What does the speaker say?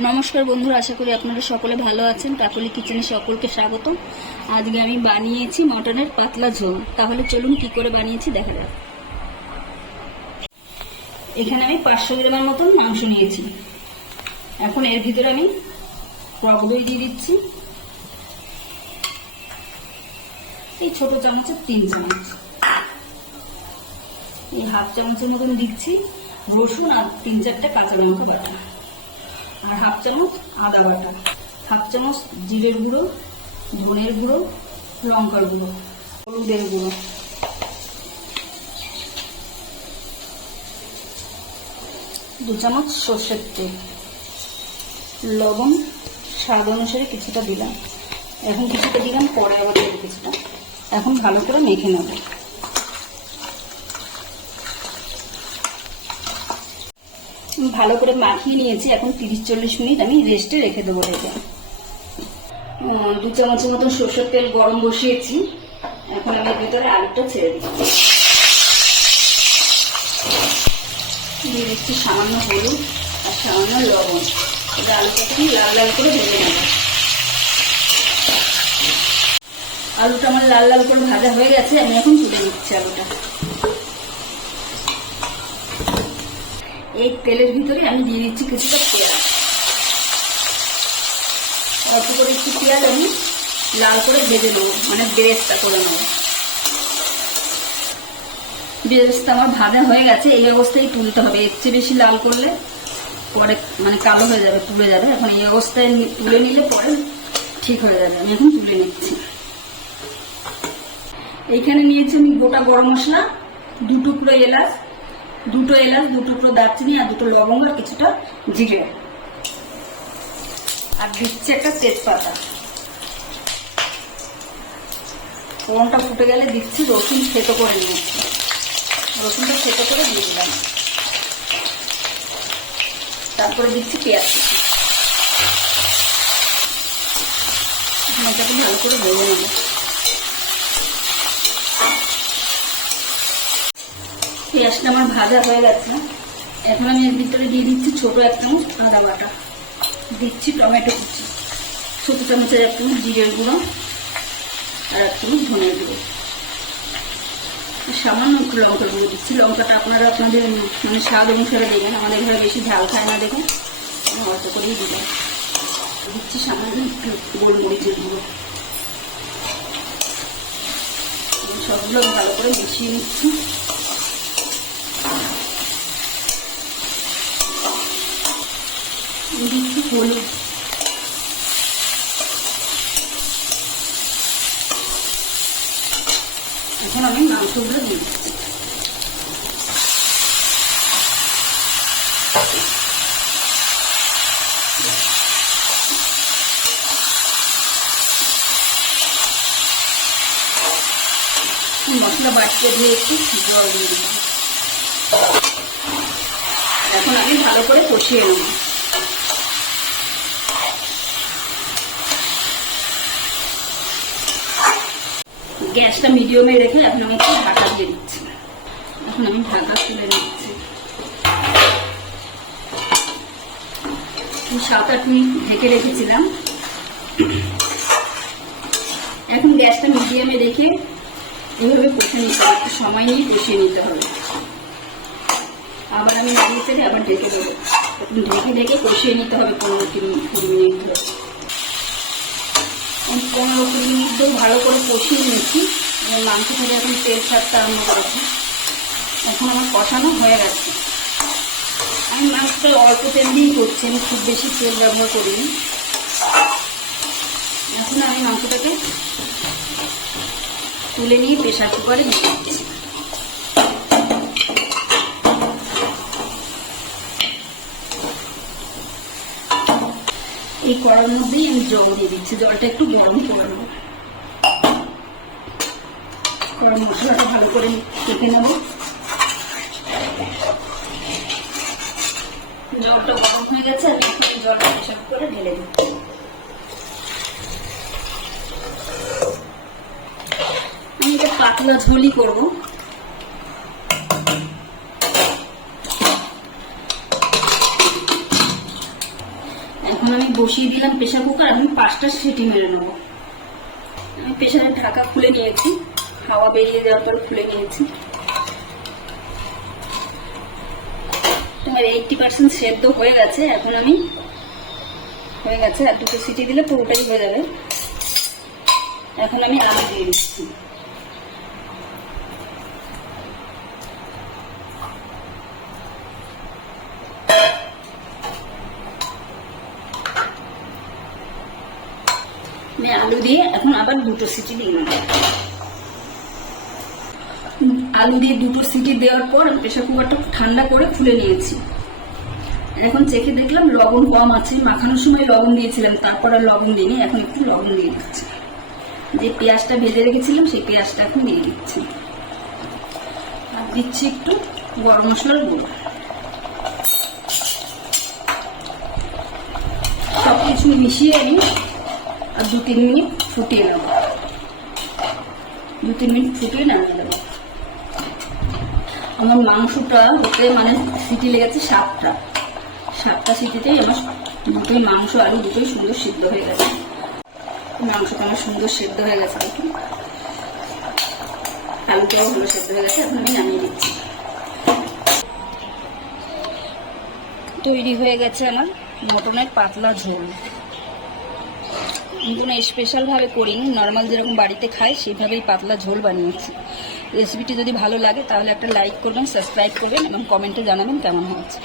নমস্কার বন্ধুরা, আশা করি আপনারা সকলে ভালো আছেন। কাকলি কিচেনে সকলকে স্বাগত। আজকে আমি বানিয়েছি মটনের পাতলা ঝোল। তাহলে চলুন কি করে বানিয়েছি দেখা যাক। এখানে আমি 500 গ্রামের মতন মাংস নিয়েছি। এখন এর ভিতরে আমি টক দই দিয়ে দিচ্ছি, এই ছোট চামচের 3 চামচ। এই হাফ চামচের মতন দিচ্ছি রসুন আর 3-4টা কাঁচা লঙ্কা বাটা, আর হাফ চামচ আদা বাটা, হাফ চামচ জিরের গুঁড়ো, ধনের গুঁড়ো, লঙ্কার গুঁড়ো, হলুদের গুঁড়ো, দু চামচ সর্ষের তেল, লবণ স্বাদ অনুসারে কিছুটা দিলাম। এখন কিছুটা দিলাম, পরে আবার কিছুটা। এখন ভালো করে মেখে নেব। ভালো করে মাখিয়ে নিয়েছি। এখন 30-40 মিনিট আমি রেস্টে রেখে দেবো। এটা 2 চামচের মতন সরষের তেল গরম বসিয়েছি। এখন আমি ভিতরে আলুটা ছেড়ে দিচ্ছি। দিয়ে দিচ্ছি সামান্য হলুদ আর সামান্য লবণ। এটা আলুটাকে আমি লাল লাল করে ভেজে নেব। আলুটা আমার লাল লাল করে ভাজা হয়ে গেছে। আমি এখন তুলে নিচ্ছি আলুটা। এই তেলের ভিতরে আমি দিয়ে দিচ্ছি কিছুটা পেঁয়াজ। অল্প করে একটু পেঁয়াজ আমি লাল করে ভেজে নেবো, মানে বেরেস্তা করে নেবো। বেরেস্তা আমার ভাজা হয়ে গেছে। এই অবস্থায় তুলতে হবে। এর চেয়ে বেশি লাল করলে পরে মানে কালো হয়ে যাবে, পুড়ে যাবে। এখন এই অবস্থায় তুলে নিলে পরে ঠিক হয়ে যাবে। আমি এখন তুলে নিচ্ছি। এইখানে নিয়েছি আমি গোটা গরম মশলা, 2 টুকরো এলাচ, 2 টুকরো দারচিনি, আর 2 লবঙ্গ, আর কিছুটা জিরে, আর দিচ্ছি একটা তেজপাতা। ফোড়নটা ফুটে গেলে দিচ্ছি রসুন থেতো করে নিয়েছি। রসুনটা থেতো করে দিয়ে দিলাম। তারপরে দিচ্ছি পেঁয়াজ কুচি। এখন এটাকে ভালো করে ভেজে নেব। পেঁয়াজটা আমার ভাজা হয়ে গেছে। এখন আমি এর ভিতরে দিয়ে দিচ্ছি ছোট 1 চামচ আদা বাটা, দিচ্ছি টমেটো কুচি, ছোট চামচের 1 চামচ জিরের গুঁড়ো, আর 1 চামচ ধনের গুঁড়ো, সামান্য একটু লঙ্কার গুঁড়ো দিচ্ছি। লঙ্কাটা আপনারা আপনাদের মানে স্বাদ অনুসারে দেবেন। আমাদের ঘরে বেশি ঝাল খায় না দেখুন, অল্প করেই দিলাম। দিচ্ছি সামান্য একটু গোলমরিচের গুঁড়ো। সবগুলো ভালো করে মিশিয়ে নিচ্ছি। দিচ্ছি হলুদ, এখন আমি মাংসগুলো দিয়ে দিচ্ছি। মশলা বাটিয়ে দিয়ে একটু জল দিয়ে দিলাম। এখন আমি ভালো করে কষিয়ে নেব। গ্যাসটা মিডিয়ামে রেখে এখন আমি একটু ঢাকা দিয়ে দিচ্ছি। এখন আমি ঢাকা তুলে নিচ্ছি। 7-8 মিনিট ঢেকে রেখেছিলাম। এখন গ্যাসটা মিডিয়ামে রেখে এইভাবে কষে নিতে হবে। একটু সময় নিয়ে কষিয়ে নিতে হবে। আবার আমি নাড়িয়ে চেড়ে আবার ঢেকে দেবো। ঢেকে কষিয়ে নিতে হবে 15-20 মিনিট ধরে। 15-20 মিনিট ধরে ভালো করে কষিয়ে নিচ্ছি। মাংস থেকে এখন তেল ছাড়তে আরম্ভ করেছি। এখন আমার কষানো হয়ে গেছে। আমি মাংসটা অল্প তেল দিয়েই করছি, আমি খুব বেশি তেল ব্যবহার করিনি। এখন আমি মাংসটাকে তুলে নিয়ে প্রেসার কুকারে দিয়ে দিচ্ছি। এই কড়ার মধ্যেই আমি জল দিয়ে দিচ্ছি। জলটা একটু গরম করে নেব। গরম মশলাটা ভালো করে কেটে নেব। জলটা গরম হয়ে গেছে। আমি জলটা প্রেসার কুকারে ঢেলে দিচ্ছি। আমি এটা পাতলা ঝোলই করবো। এখন আমি বসিয়ে দিলাম প্রেসার কুকার, আমি 5টা সিটি মেরে নেবো। আমি প্রেসারের ঢাকা খুলে নিয়েছি, হাওয়া বেরিয়ে যাওয়ার পর খুলে নিয়েছি। তোমার 80% সেদ্ধ হয়ে গেছে। এখন আমি হয়ে গেছে, আর 2টো সিটি দিলে পুরোটাই হয়ে যাবে। এখন আমি আলু দিয়ে দিচ্ছি। আমি আলু দিয়ে এখন আবার 2টো সিটি দিয়ে নেব। আলু দিয়ে 2টো সিটি দেওয়ার পর প্রেসার কুকারটা ঠান্ডা করে খুলে নিয়েছি। এখন চেখে দেখলাম লবণ কম আছে। মাখানোর সময় লবণ দিয়েছিলাম, তারপর আর লবণ দিইনি। এখন একটু লবণ দিয়ে দিচ্ছি। যে পেঁয়াজটা ভেজে রেখেছিলাম সেই পেঁয়াজটা এখন দিয়ে দিচ্ছি। আর দিচ্ছি একটু গরম মশলার গুঁড়ো। সবকিছু মিশিয়ে আমি আর 2-3 মিনিট ফুটিয়ে নেব। 2-3 মিনিট ফুটিয়ে নামিয়ে দেবো। আমার মাংসটা হতে মানে সিটি লেগেছে 7টা সিটিতেই আমার দুটোই মাংস আলু দুটোই সুন্দর সিদ্ধ হয়ে গেছে। মাংসটা আমার সুন্দর সিদ্ধ হয়ে গেছে, দেখুন আলুটাও ভালো সিদ্ধ হয়ে গেছে। এখন আমি নামিয়ে দিচ্ছি। তৈরি হয়ে গেছে আমার মটনের পাতলা ঝোল। আমি কোনো স্পেশালভাবে করিনি, নর্মাল যেরকম বাড়িতে খাই সেইভাবেই পাতলা ঝোল বানিয়েছি। রেসিপিটি যদি ভালো লাগে তাহলে একটা লাইক করবেন, সাবস্ক্রাইব করবেন এবং কমেন্টে জানাবেন কেমন হয়েছে।